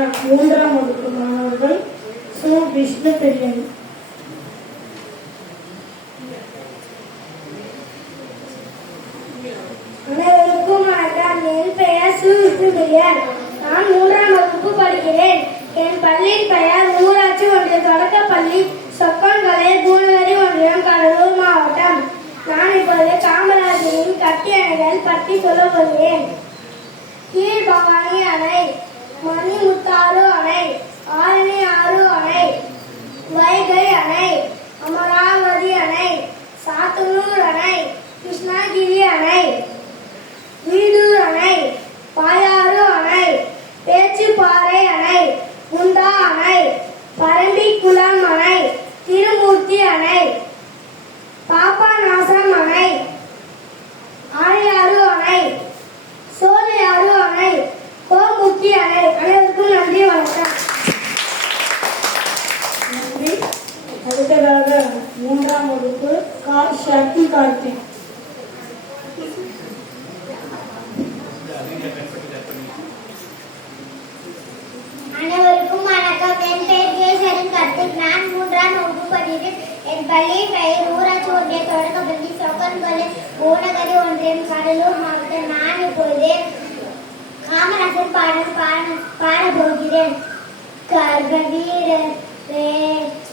மூன்றாம் வகுப்பு மாணவர்கள். சு விஷ்ணு பிரியன். அனைவருக்கும் வணக்கம் என் பெயர் சு விஷ்ணு பிரியன் நான் மூன்றாம் வகுப்பு படிக்கிறேன். என் பள்ளியின் பெயர் ஊராட்சி ஒன்றிய தொடக்க பள்ளி சொக்கன்கலை பூனவரி ஒன்றியம் கடலூர் மாவட்டம். நான் இப்பொழுது காமராஜரின் கட்டி அணைகள் பற்றி சொல்ல போகிறேன். கீழ்பவானி அணை. மணிமுத்தாறு அணை ஆரணி ஆறு அணை வைகை அணை அமராவதி அணை சாத்தனூர் அணை கிருஷ்ணகிரி அணை வீடூர் அணை பாயாறு அணை பேச்சுப்பாறை அணை குண்டா அணை பரம்பிக்குளம் அணை திருமூர்த்தி அணை பாப்பாநாசம் அணை ஆழியாறு அணை சோலையாறு அணை கோமுத்தி அணை அனைவருக்கும் நன்றி வணக்கம் நன்றி அடுத்ததாக ஆறாம் வகுப்பு கா சக்தி கார்த்திக் அனைவருக்கும் வணக்கம். என் பெயர் கேசரன் கார்த்திக் நான் மூன்றாம் வகுப்பு படிக்கிறேன் என் பள்ளியின் பெயர் ஊராட்சி ஒன்றிய தொடக்கப்பள்ளி சொக்கன்பள்ளி ஊனகரி ஒன்றியம் கடலூர் மாவட்டம் நான் இப்பொழுது காமராசர் பாடல் பாட பாட போகிறேன் கர்ண வீரரே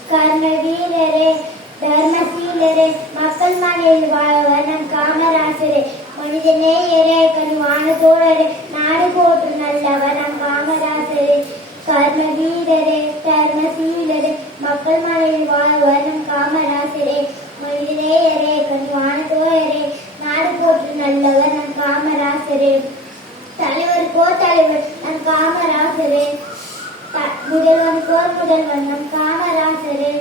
கர்ண வீரரே தர்மசீலரே மக்கள் மனையில் வாழ்வர் காமராசரே. மனிதனே நேயரே கனிவான தோழரே நாடு போற்று நல்லவர் நம் காமராசரே. கர்ம வீரரே தர்மசீலரே மக்கள் மனையில் வாழ்வர் காமராசரே. மனிதனே நேயரே கனிவான தோழரே நாடு போற்று நல்லவர் நம் காமராசரே. தலைவருக்கோ தலைவர் நம் காமராசரே. முதல்வன் முதல்வனுக்கோர் முதல்வன் நம் காமராசரே.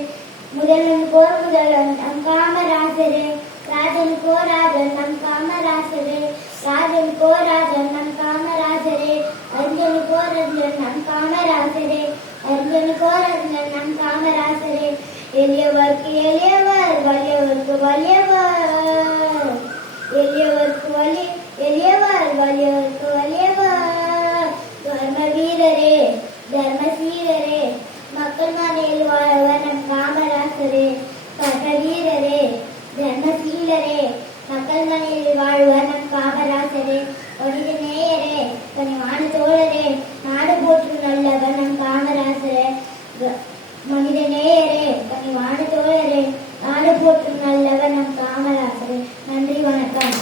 முதல்வனுக்கோர் முதலன் நம் காமராசரே ராஜன் ராஜன் நம் காமராசரே ராஜன் ராஜன் நம் காமராசரே அர்ஜுனுக்கோ ரஞ்சன் நம் காமராசரே அர்ஜுனுக்கோ ரஞ்சன் நம் காமராசரே எளியவர்க்கு எளியவர் வலியவர்க்கு வலியவர். எளியவர்க்கு வலி எளியவர் வலியவர்க்கு வலியவர் தர்ம வீரரே தர்மசீரரே மக்கள் மனையில் வாழ்வர் நம் காமராசரே கர்ண வீரரே தர்மசீலரே மக்கள் மனையில் வாழ்வர் நம் காமராசரே ஒளித நேயரே கனிவான தோழரே நாடு போற்றும் நல்லவர் நம் காமராசரே க- மனித நேயரே கனிவான தோழரே நாடு போற்றும் நல்லவர் நம் காமராசரே நன்றி வணக்கம்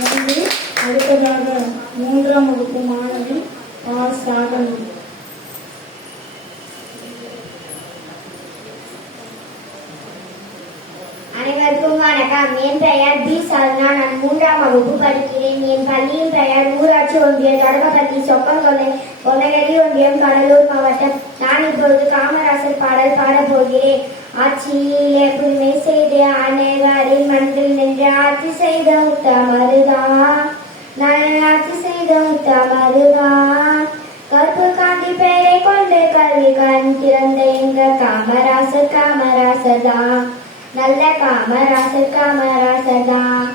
நன்றி அடுத்ததாக மூன்றாம் வகுப்பு மாணவி ஆர் சாதனை அனைவருக்கும் வணக்கம். என் பெயர் பி சல்னா நான் மூன்றாம் வகுப்பு படிக்கிறேன். என் பள்ளியின் பெயர் ஊராட்சி ஒன்றிய தொடக்கப்பள்ளி சொக்கங்கொல்லை கொனகரி ஒன்றியம் கடலூர் மாவட்டம். நான் இப்பொழுது காமராசர் பாடல் பாடப்போகிறேன் ஆட்சியிலே புதுமை செய்து அனைவரின் மனதில் நின்று ஆட்சி செய்த உத்தமருதான். நல்லாட்சி செய்த உத்தமருதான் கற்பு காந்தி பெயரை கொண்டு கல்வி கண் திறந்த எங்க காமராசர் காமராசர் நல்ல காமராசர் காமராசர் தான்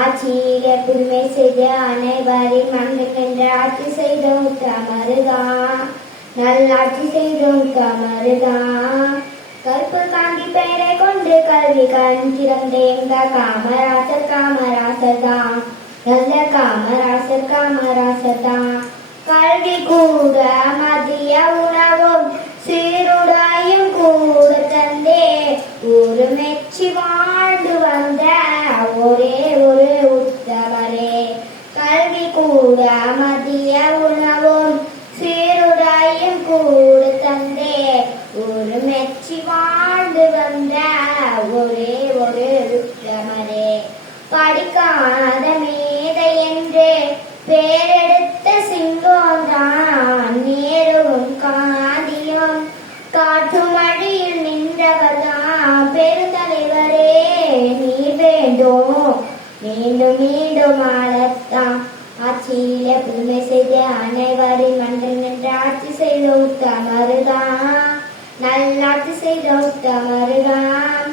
ஆட்சியிலே புதுமை செய்து அனைவரின் மனதில் ஆட்சி செய்த உத்தமருதான் நல்லாட்சி செய்த உத்தமருதான் கற்பு காந்தி பெயரை கொண்டு கல்வி கண் திறந்த எங்க காமராசர் காமராசர் நல்ல காமராசர் காமராசதா கல்வி கூட மதிய உணவும் சீருடாயும் கூட தந்தே. ஒரு மெச்சி வாழ்ந்து வந்த ஒரே ஒரு உத்தமரே கல்வி கூட மதிய உணவும் சீருடையும் கூட தந்தே ஒரு மெச்சி வாழ்ந்து வந்த ஒரே ஒரு உத்தமரே படிக்காத மேதை என்று பேரெடுத்த சிங்கம் தான் நேருவும் காந்தியும் காட்டும் அடியில் நின்றவர் தான் பெருந்தலைவரே நீ வேண்டும் மீண்டும் மீண்டும் ஆளத்தான். ஆட்சியிலே புதுமை செய்த அனைவரின் மன்றில் நின்று ஆட்சி செய்த உத்தமருதான் நல்லாட்சி செய்த உத்தமருதான்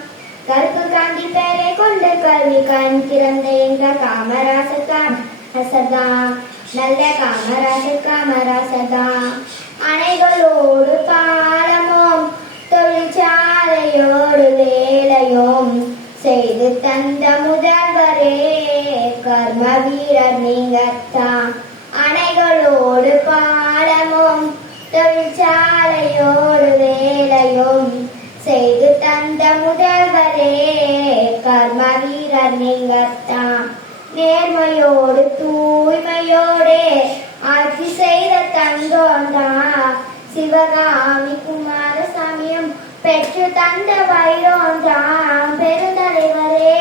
கருப்பு காந்தி பெயரை கொண்டு கல்வி கண் திறந்த எங்க காமராசர் காமராசர்தான் நல்ல காமராசர் காமராசர் தான் அணைகளோடு பாலமும் செய்து முதல்வரே கர்ம வீரர் நீங்கத்தான். அணைகளோடு பாலமும் தொழிற்சாலையோடு வேலையும் செய்து தந்த முதல்வரே கர்ம வீரர் நீங்கத்தான். நேர்மையோடு தூய்மையோடு ஆட்சி செய்த தந்தோன்தான் சிவகாமி குமாரசாமி. பெற்று தந்த வைரோன்றான் பெருந்தலைவரே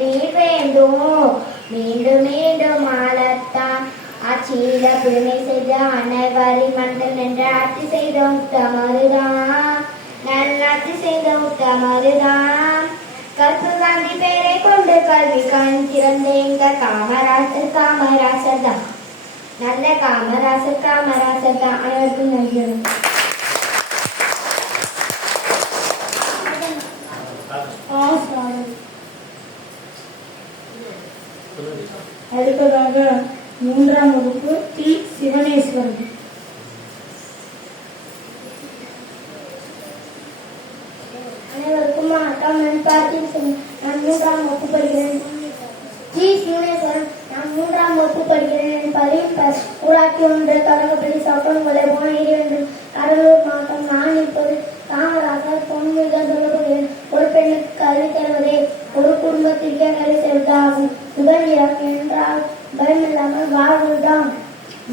நீர் வேண்டும். மீண்டும் மீண்டும் ஆளத்தான். ஆட்சியில புதுமை செய்த அனைவரி மண்டல் என்ற ஆட்சி செய்த உத்தமருதான். நல்லாட்சி செய்த உத்தமருதான். கற்பு காந்தி பேரை கொண்டு கல்வி கண் திறந்த எங்க காமராசர் காமராசர் தான். நல்ல காமராசர் காமராசர் தான். அனைவருக்கும் நன்றி. அடுத்ததாக மூன்றாம் வகுப்பு டி சிவனேஸ்வரன் அனைவருக்கும் வணக்கம் நான் பார்த்திபன் சிங். நான் மூன்றாம் வகுப்பு படிக்கிறேன் ஜி சிவனேஸ்வரன் நான் மூன்றாம் வகுப்பு படிக்கிறேன் என் பள்ளியின் ப- ஊராட்சி ஒன்று தொடங்கப்பள்ளி சவுக்கன்கொலை போனகிரி என்று கடலூர் மாவட்டம் நான் இப்போது காமராஜர் பொன்மிக சொல்லப்படுகிறேன் ஒரு பெண்ணுக்கு கல்வி தருவதே ஒரு குடும்பத்திற்கே கல்வி என்றால் பயமில்லாமல் வாழ்வதுதான்.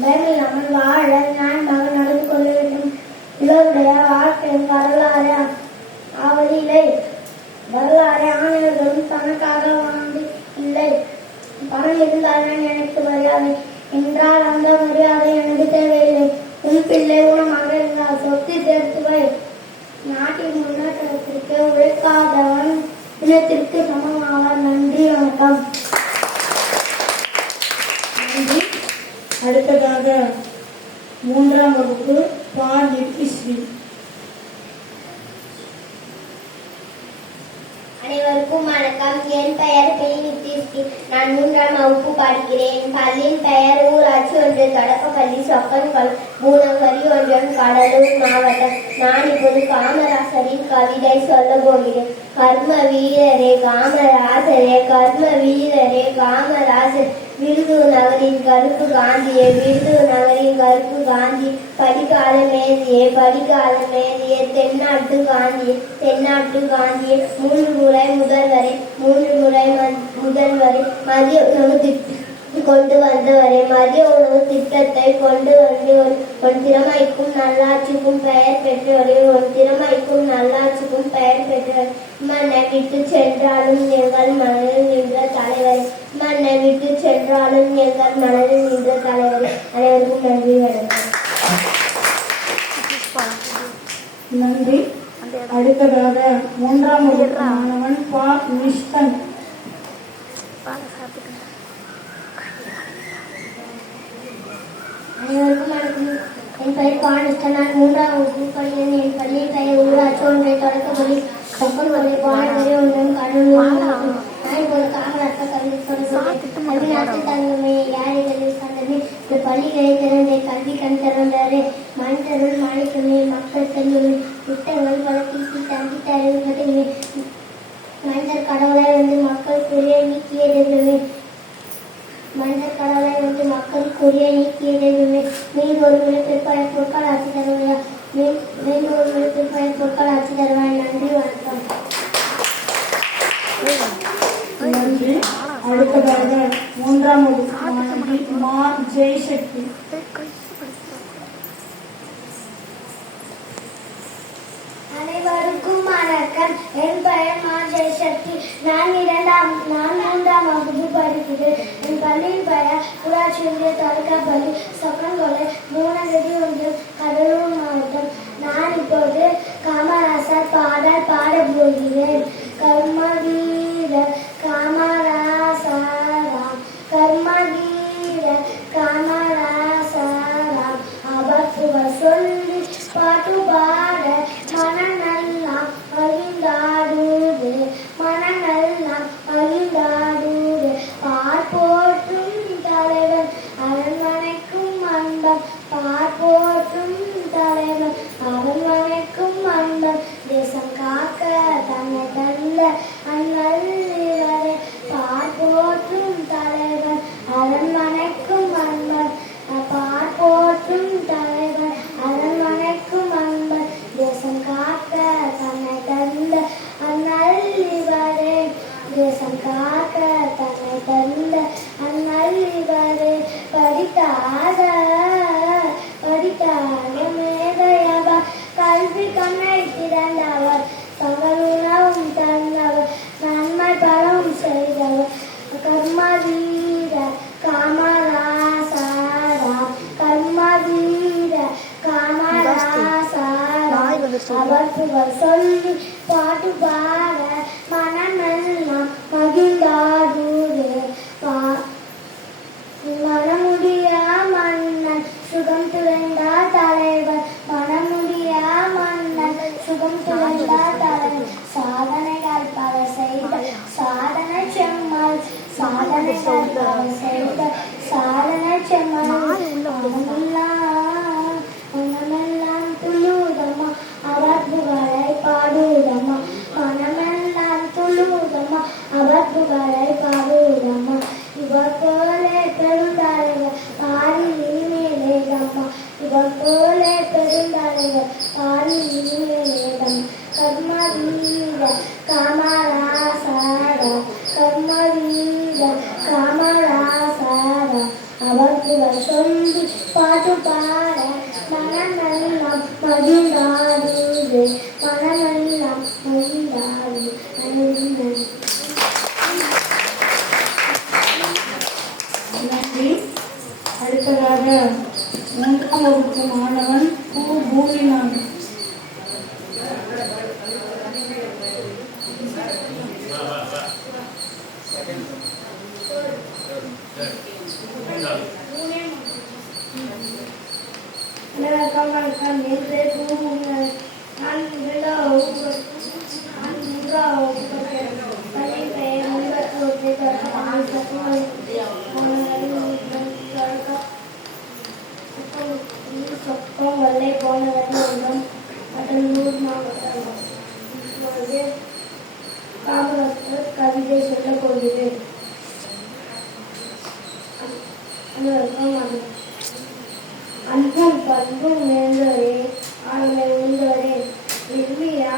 பயமில்லாமல் வாழ நியாயமாக நடந்து கொள்ள வேண்டும். இவருடைய வாழ்க்கையின் வரலாறு அவளிலே வரலாறு ஆணையர்களும் தனக்காக வாழ்ந்து இல்லை. பணம் இருந்தால்தான் எனக்கு மரியாதை. என்றால் அந்த மரியாதை எனக்கு தேவையில்லை. உன் பிள்ளை ஊனமாக இருந்தால் சொத்து சேர்த்து வை. நாட்டின் முன்னேற்றத்திற்கு உழைக்காதவன் இனத்திற்கு சமமாவார் நன்றி வணக்கம். நன்றி. அடுத்ததாக மூன்றாம் வகுப்பு பா. நித்யஸ்ரீ அனைவருக்கும் வணக்கம். என் பெயர் பி நான் மூன்றாம் வகுப்பு படிக்கிறேன். பள்ளியின் பெயர் ஊராட்சி ஒன்று தொடக்கப்பள்ளி சொக்கன்கல் பூனங்கரி ஒன்றியம் கடலூர் மாவட்டம். நான் இப்போது காமராசரின் கவிதை சொல்ல போகிறேன். கர்ம வீரரே காமராசரே கர்ம வீரரே காமராசர். விருது நகரின் கருப்பு காந்தியே விருது நகரின் கருப்பு காந்தி. படிகால மேதியே படிகால மேதியே தென்னாட்டு காந்தியே தென்னாட்டு காந்தியே மூன்று முறை முதல்வரை மூன்று முறை முதல்வரை மதிய உணவு திட்டம் கொண்டு வந்தவரை மதிய உணவு திட்டத்தை கொண்டு வந்து ஒரு ஒரு திறமைக்கும் நல்லாட்சிக்கும் பெயர் பெற்றவரே ஒரு திறமைக்கும் நல்லாட்சிக்கும் பெயர் பெற்றவர் மண்ணை விட்டு சென்றாலும் எங்கள் மனதில் நின்ற தலைவர். மண்ணை விட்டு சென்றாலும் எங்கள் மனதில் நின்ற தலைவர். அனைவருக்கும் நன்றி வணக்கம். நன்றி. அடுத்ததாக மூன்றாம் வகுப்பு மாணவன் பா. நிஷ்கன். அனைவருக்கும் வணக்கம் என் பெயர் பாணிஸ்டன் நான் மூன்றாம் வகுப்பு படிக்கிறேன் என் பள்ளி பெயர் ஊராட்சி ஒன்றை தொடக்கப்பள்ளி சொப்பன் கொள்ளை பாடவரை ஒன்றும் கடலூர் நான் இப்போது காமராசர் கல்வி சொல்கிறேன் கல்வி நாட்டில் தங்கமே யாரைகளில் கண்டமே இந்த பள்ளிகளை திறந்த கல்வி கண் திறந்தாரு மனிதர்கள் மாணிக்கமே மக்கள் செல்லுமே திட்டங்கள் பல தீட்டி தங்கி தருவதுமே மனிதர் கடவுளை வந்து மக்கள் பெரிய நீக்கியதுமே மனிதர் கடவுளை வந்து மக்கள் கூறிய நீக்கியதுமே மீன் ஒரு விழுப்பில் பல பொருட்கள் ஆட்சி தருவையா? மீன் மீன் ஒரு விழுப்பில் பல பொருட்கள் ஆட்சி தருவாய்? நன்றி வணக்கம். நன்றி. அடுத்ததாக மூன்றாம் வகுப்பு மாணவி மா ஜெய்சக்தி அனைவருக்கும் வணக்கம் என் பெயர் மா ஜெயசக்தி. நான் இரண்டாம் நான் மூன்றாம் வகுப்பு படிக்கிறேன் என் பள்ளியின் பெயர் ஊராட்சி ஒன்றிய தாலுகா தொடக்கப்பள்ளி சொக்கன்கொலை மூணாவது ஒன்றியம் கடலூர் மாவட்டம். நான் இப்போது காம பார்ப்போற்றும் தலைவர். அவன் வணக்கும் அன்பர் தேசம் காக்க தன்னை தந்த அந்நல்லிவரே பார்ப்போற்றும் தலைவர் அவன் வணக்கும் அன்பர் பார்ப்போற்றும் தலைவர் அவன் வணக்கும் அன்பர் தேசம் காக்க தன்னை தந்த அந்நல்லிவரே தேசம் காக்க தன்னை தந்த அந்நல்லிவரே படித்தாத படித்தாத மேதையவ. கல்வி கண்ணை திறந்தவர் பகல் உணவும் தந்தவர் நன்மை பலம் செய்தவர். கர்ம வீர காமராசாரா கர்ம வீர காமராசாரா அவர் புகழ் சொல்லி பாட்டு பாட மனமெல்லாம் மகிழ்ந்தாடுதே பா மனமுடியா மன்னன் சுகம் துளைந்தார் தலைவர் மனமுடியா மன்னன் சுகம் துளைந்தார் தலைவர் சாதனைகள் பல செய்த சாதனை செம்மல் சாதனைகள் பல செய்த சாதனை செம்மல் மனமெல்லாம் மனமெல்லாம் துள்ளுதம்மா அவர் புகழை பாடுதம்மா மனமெல்லாம் துள்ளுதம்மா அவர் புகழை பாடுதம்மா இவர் போலே பெருந்தலைவர் பாரில் மேலேதம்மா இவர் போலே பெருந்தலைவர் பாரில் மேலேதம் கர்ம வீர காமராசார கர்ம வீர காமராசார அவர் புகழ் சொல்லி பாட்டு பாட மனமெல்லாம் மகிழ்ந்தாடுது மனமெல்லாம் மகிழ்ந்தாடு நன்றி. நன்றி அடுத்ததாக மூன்றாம் வகுப்பு மாணவன் பூ பூமிநாதன் வணக்கம் வணக்கம் என் பேர் பூமுகன். நான் முதலாம் வகுப்பு நான் மூன்றாம் வகுப்பு படிக்கிறேன். பள்ளியின் பெயர் முன்பத்தூர்த்தி தொடக்கம் சத்துணவு சொப்பம் வல்லை போனவர்கள் உள்ளம் கடலூர் மாவட்டம் இப்பொழுது காமராஜர் கவிதை சொல்லப் போகிறேன் அனைவருக்கும் வணக்கம் அன்பும் பண்பும் நேர்ந்தவரே ஆளுமை உண்டவரே எளிமையா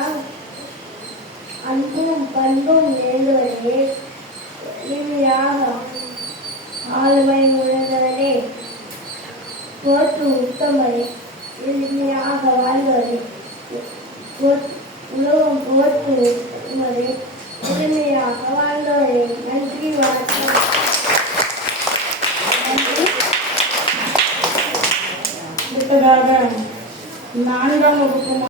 அன்பும் பண்பும் நேர்ந்தவரே எளிமையாக ஆளுமை உணர்ந்தவரே போற்று உத்தமரே எளிமையாக வாழ்ந்தவரே போற்று- உலகம் போற்று உத்தமரே எளிமையாக வாழ்ந்தவரே நன்றி வணக்கம் அடுத்ததாக நான்காம் வகுப்பு